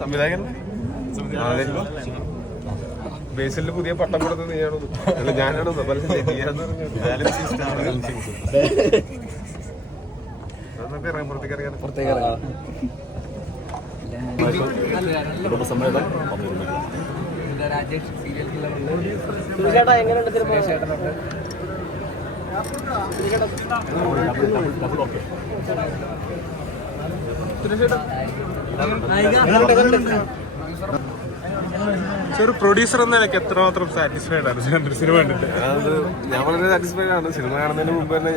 സംവിധായകൻ ബേസിലിന് പുതിയ പട്ടം കൊടുത്ത് നീയാണോ? അല്ല ഞാനാണോ? ഒരു പ്രൊഡ്യൂസർ എന്ന നിലയ്ക്ക് എത്രമാത്രം സാറ്റിസ്ഫൈഡ് ആണ് സിനിമ കണ്ടിട്ട്? ഞാൻ വളരെ സാറ്റിസ്ഫൈഡ് ആണ്. സിനിമ കാണുന്നതിന് മുമ്പ് തന്നെ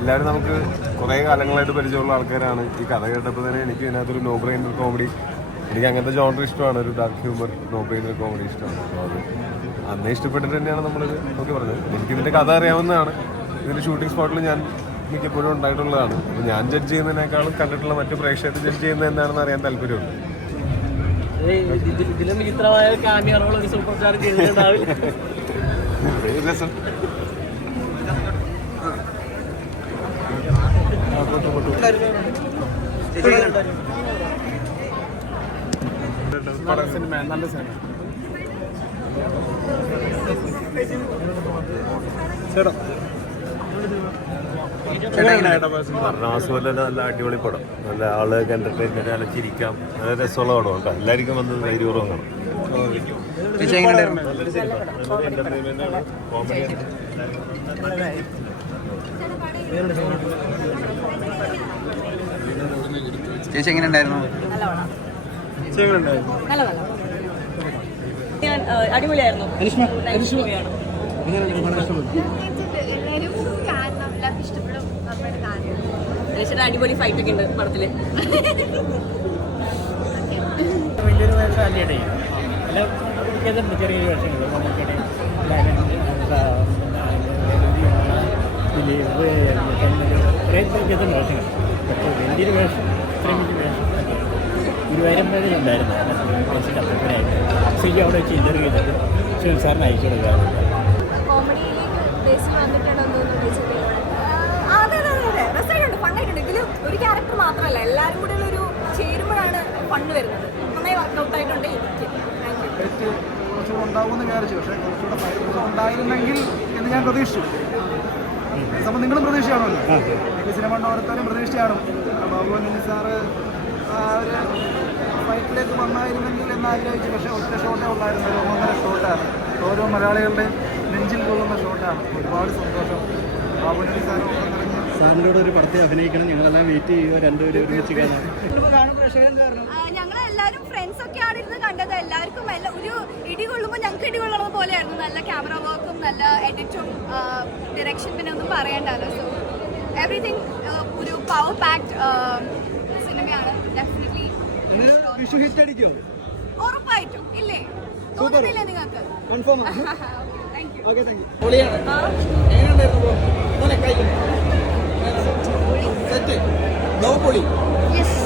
എല്ലാവരും നമുക്ക് കുറേ കാലങ്ങളായിട്ട് പരിചയമുള്ള ആൾക്കാരാണ്. ഈ കഥ കേട്ടപ്പോൾ തന്നെ എനിക്ക് ഇതിനകത്തൊരു നോ ബ്രെയിനർ കോമഡി, എനിക്ക് അങ്ങനത്തെ ജോണർ ഇഷ്ടമാണ്, ഒരു dark humour no brainer comedy ഇഷ്ടമാണ്. അപ്പോൾ അത് അന്നേ ഇഷ്ടപ്പെട്ടിട്ട് തന്നെയാണ് നമ്മളിത് നോക്കി പറഞ്ഞത്. എനിക്കിതിൻ്റെ കഥ അറിയാവുന്നതാണ്. ഇതിൻ്റെ ഷൂട്ടിംഗ് സ്പോട്ടിൽ ഞാൻ മിക്കപ്പോഴും ഉണ്ടായിട്ടുള്ളതാണ്. അപ്പോൾ ഞാൻ ജഡ്ജ് ചെയ്യുന്നതിനേക്കാളും കണ്ടിട്ടുള്ള മറ്റു പ്രേക്ഷകർ ജഡ്ജ് ചെയ്യുന്നത് എന്താണെന്ന് അറിയാൻ താല്പര്യമുണ്ട്. രസം സിനിമ, നല്ല സിനിമ. നല്ല അടിപൊളി പടം, നല്ല ആളുകൾക്ക് എന്റർടൈൻമെന്റ്, നല്ല ചിരിക്കാം, നല്ല രസമുള്ള പടം കേട്ടോ. എല്ലാവർക്കും വന്ന് ധൈര്യപൂർവ്വം കാണും. ചേച്ചി എങ്ങനെ ഉണ്ടായിരുന്നു? അടിപൊളിയായിരുന്നു. അടിപൊളി ഫൈറ്റ് ഒക്കെ ഉണ്ട് പടത്തില്. വലിയൊരു വേഷമല്ലേ, ചെറിയൊരു വേഷങ്ങൾ നമുക്കിടെ വേഷങ്ങൾ, പക്ഷേ വലിയൊരു വേഷം, ഇത്രയും വലിയ വേഷം ഗുരുവായൂരമ്പഴേ ഉണ്ടായിരുന്നു. കത്തപ്പനായിട്ട് സി അവിടെ വെച്ച് ഇൻ്റർവ്യൂ ചെയ്തിട്ട് ശിവൻ സാറിന് അയച്ചു കൊടുക്കാറുണ്ട്. ഒരു ക്യാരക്ടർ മാത്രമല്ല, എല്ലാവരും കൂടെ ഒരു ചേരുമ്പോഴാണ് ഫണ്ട് വരുന്നത്. നന്നായി വർക്കൗട്ട് ആയിട്ടുണ്ട്. എനിക്ക് കുറച്ചുകൂടെ ഉണ്ടാവുമെന്ന് വിചാരിച്ചു, പക്ഷേ കുറച്ചുകൂടെ ഫൈറ്റ് ഉണ്ടായിരുന്നെങ്കിൽ എന്ന് ഞാൻ പ്രതീക്ഷിച്ചു. അപ്പോൾ നിങ്ങളും പ്രതീക്ഷയാണല്ലോ, ഈ സിനിമ ഓരോരുത്തരും പ്രതീക്ഷയാണ്. ബാബുവിന് സാറ് ആ ഒരു ഫൈറ്റിലേക്ക് വന്നായിരുന്നെങ്കിൽ എന്നാഗ്രഹിച്ചു. പക്ഷേ ഒറ്റ ഷോട്ടേ ഉള്ളായിരുന്നു, ഒരു 1.5 ഷോട്ടാണ്. ഓരോ മലയാളികളുടെയും നെഞ്ചിൽ കൊള്ളുന്ന ഷോട്ടാണ്. ഒരുപാട് സന്തോഷം. ബാബുവിന് സാറിനോട് ഒരു പടത്തെ അഭിനയിക്കണം, ഞങ്ങളെല്ലാം വെയിറ്റ് ചെയ്യുക, രണ്ടുപേരും ഒരുമിച്ച് കാണാൻ. ഞങ്ങളെല്ലാവരും ഫ്രണ്ട്സ് ഒക്കെ ആണ് ഇരുന്ന് കണ്ടത്. എല്ലാവർക്കും ഒരു ഇടി കൊള്ളുമ്പോൾ ഞങ്ങൾക്ക് ഇടി കൊള്ളണത് പോലെയായിരുന്നു. നല്ല ക്യാമറ വർക്കും, നല്ല എഡിറ്റും, ഡയറക്ഷൻ പിന്നെ ഒന്നും പറയണ്ടല്ലോ. സോ എവറിഥിങ് ഒരു പവർ പാക്ഡ് സിനിമയാണ്. ഡെഫിനറ്റ്ലി ഉറപ്പായിട്ടും. ഇല്ലേ, തോന്നുന്നില്ലേ നിങ്ങൾക്ക്? സെറ്റ് നോ പൊളി. യെസ്.